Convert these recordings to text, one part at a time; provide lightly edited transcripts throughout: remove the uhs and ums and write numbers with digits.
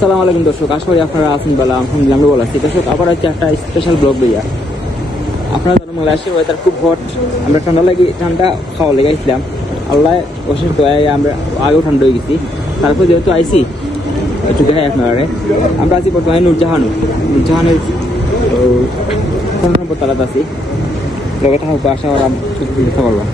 আসসালামু আলাইকুম দর্শক, আশা করি আপনারা আছেন ভালো। আলহামদুলিল্লাহ আমরা ভালো আছি। দর্শক আবার হচ্ছে একটা স্পেশাল ব্লগ লইয়া। আপনারা জানেন মালয়েশিয়ার ওয়েদার খুব হট। আমরা ঠান্ডা খাওয়া লেগেছিলাম, আল্লাহ অশেষ দয়ায় আমরা আগেও ঠান্ডা হয়ে গেছি। তারপর যেহেতু আইসি একটু দেখাই আপনারা, আমরা আছি বর্তমানে নুরজাহানের 15 নম্বর তালাতে আছি। লগে থাকবো, আশা করা দেখতে পারবো।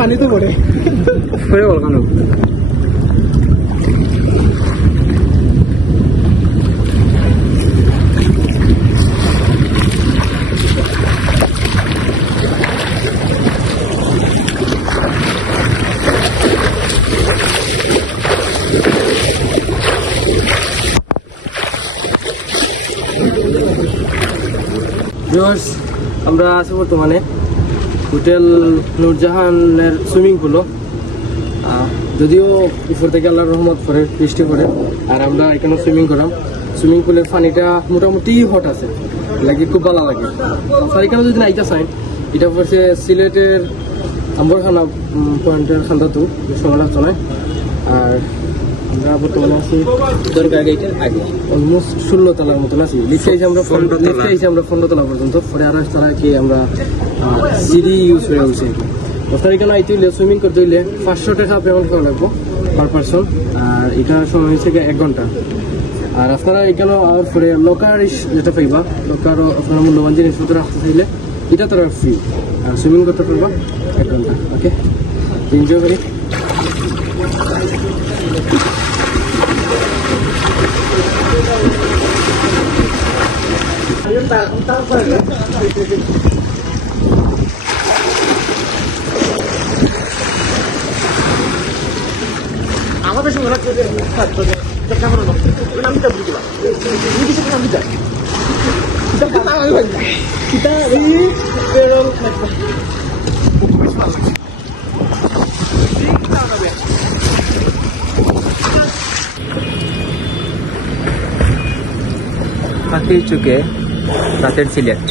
পানি তো পড়ে বল কেন? আমরা আছি বর্তমানে হোটেল নুরজাহানের সুইমিং পুলও। যদিও উপর থেকে আল্লাহর রহমত পরে বৃষ্টি পড়ে, আর আমরা এখানে সুইমিং করলাম। সুইমিং পুলের পানিটা মোটামুটি হট আছে, লাগে খুব ভালো লাগে। আপনার এখানে যদি আইতা চাই, এটা পড়ছে সিলেটের আম্বরখানা পয়েন্টের খান্দাতো সময় লাগতো না। আর আমরা বর্তমানে আছি অলমোস্ট 16 তলার মতন আছি। লিফটে আমরা 15 তলা পর্যন্ত, পরে আরো তারা কি আমরা সিঁড়ি ইউজ করে উঠছি। আপনার এখানে আইতে হইলে সুইমিং করতে হইলে 500 টাকা পেমেন্ট করা লাগবো পার পারসন। আর এটা সময় হয়েছে 1 ঘন্টা। আর আপনারা এখানে আর পরে লকার যেটা পাইবা, লকারও আপনারা মূল্যবান জিনিসপত্র রাখতে চাইলে এটা তারা ফ্রি। আর সুইমিং করতে পারবা 1 ঘন্টা। ওকে, এনজয় করি। আমাদের সঙ্গে পাখির চুকে রাতের সিলেট।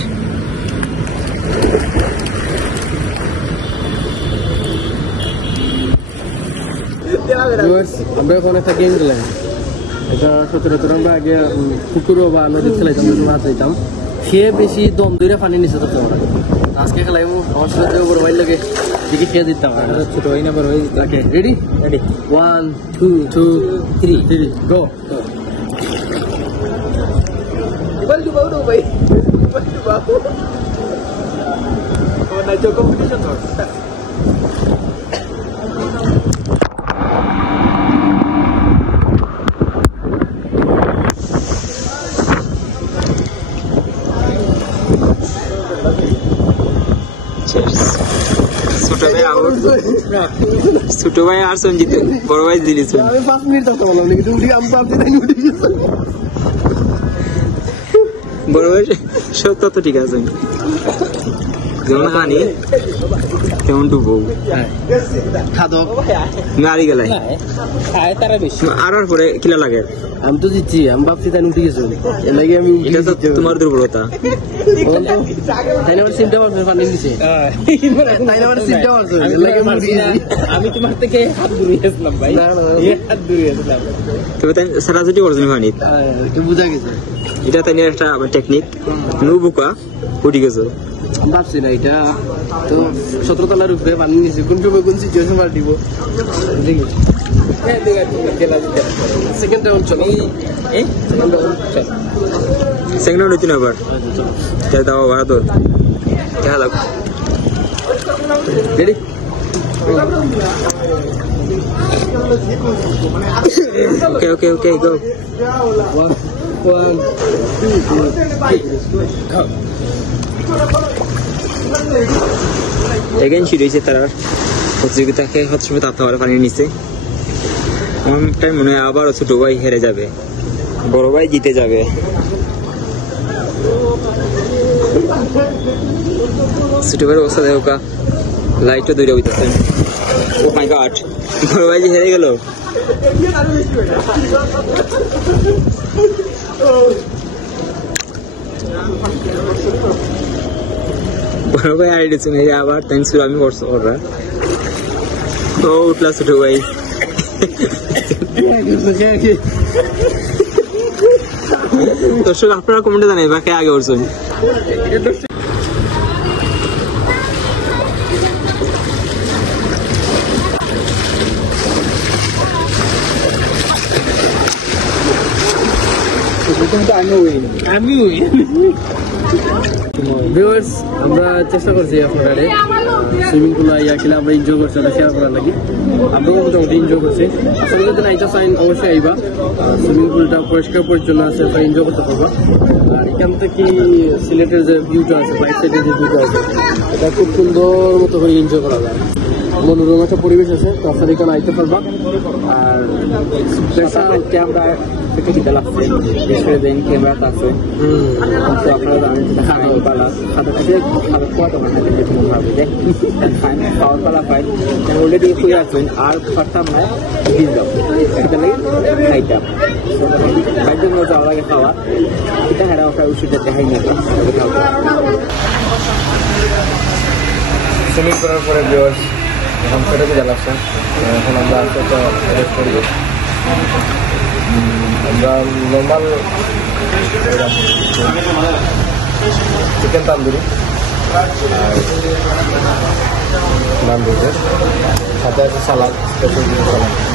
আমরা ওখানে থাকি ইংল্যান্ড। এটা সচরাচর আমরা আগে পুকুরও বা নদী খেলাইতাম, মাছ যাইতাম। খেয়ে বেশি দম ধরে পানি নিচে থাকতে পারে। আজকে খেলাইম আমার সাথে বড় ভাই লাগে দিকে খেয়ে দিতাম। ছোট ভাই না বড় ভাই? ওকে, রেডি? 1 2 3 গো। ছোট ভাই আর সঞ্জিত, বড় ভাই দিলিস। আমি 5 মিনিট থাকতে বললাম নাকি তুমি আমি পারতে নাই উঠে গেছে। বড় ভাই সব তত ঠিক আছে, যেমন হানি তেমন ডুবো। খাদো গাড়ি গেলাই তারা বেশি আর পরে কিলা লাগে। আমি তো দিচ্ছি, আমি ভাবছি তাই উঠে গেছে। এর লাগে আমি এটা তো তোমার দুর্বলতা। তাই না আমার সিমটা মারছে পানি দিছে। তাই না আমার সিমটা মারছে, এর লাগে আমি উঠে গেছি। আমি তোমার থেকে হাত দূরিয়েছিলাম ভাই, হাত দূরিয়েছিলাম। তবে তাই সারাজুটি করছেন পানি, এটা বুঝা গেছে। এটা তাই একটা টেকনিক। নু বুকা উঠে গেছো। ভাবছি না এটা তো 17 তলার উপরে পানি নিচে, কোন সময় কোন সিচুয়েশন পার দিব। সেকেন্ড রাউন্ড চলো। সেকেন্ড রাউন্ড হচ্ছে না আবার দাও ভাড়া তো দেখা লাগ। রেডি? ওকে ওকে ওকে গো। 1 2 3 এগেন শুরু হয়েছে তারা প্রতিযোগিতাকে হতসময় তাপতে পারে পানির নিচে। অনেকটাই মনে হয় আবার ছোট ভাই হেরে যাবে, বড় ভাই জিতে যাবে। ছোট ভাইয়ের অবস্থা দেখো, লাইটটা দৌড়ে হইতেছে। ও মাই গড, বড় ভাই যে হেরে গেল। বড় ভাই আইডি চিনে আবার থ্যাঙ্কস টু আমি করছো ওরা তো উঠলা ছোট ভাই দর্শক আপনারা কমেন্টে জানাই বাকি আগে উঠছেন ভিউয়ার্স আমরা চেষ্টা করছি আপনারা সুইমিং পুল কিনা আমরা এনজয় করছি ওটা শেয়ার করার লাগে আমরাও মোটামুটি এনজয় করছি আসলে যদি নাইটা চাইন অবশ্যই আইবা সুইমিং পুলটা পরিষ্কার পরিচ্ছন্ন আছে আপনারা এনজয় করতে পারবা আর এখান থেকে সিলেটের যে ভিউটা আছে বাইক সাইডের যে ভিউটা আছে এটা খুব সুন্দর মতো করে এনজয় করা যায় মনোরম একটা পরিবেশ আছে তো আপনারা এখানে আইতে পারবা আর ক্যামেরা থেকে দিতে লাগছে বিশেষ করে দেন ক্যামেরাটা আছে তো আপনারা জানেন খাওয়ার পালা খাবার খাওয়া দোকান থাকে যেটা মনে হবে যে খাওয়ার পালা পাই অলরেডি খুঁজে আছেন আর পারতাম না দিন যাও সেটা লাগে খাইতাম খাইতে মনে যাওয়া লাগে খাওয়া এটা হেরা ওটা ওষুধটা দেখাই না সুইমিং করার পরে ভিউয়ার্স এখন ফেটে দিয়ে লাগছে এখন আমরা আস্তে আস্তে রেস্ট করবো আমরা নর্মাল চিকেন তান্দুরি নান দিতে সাথে আছে সালাদ সালাদ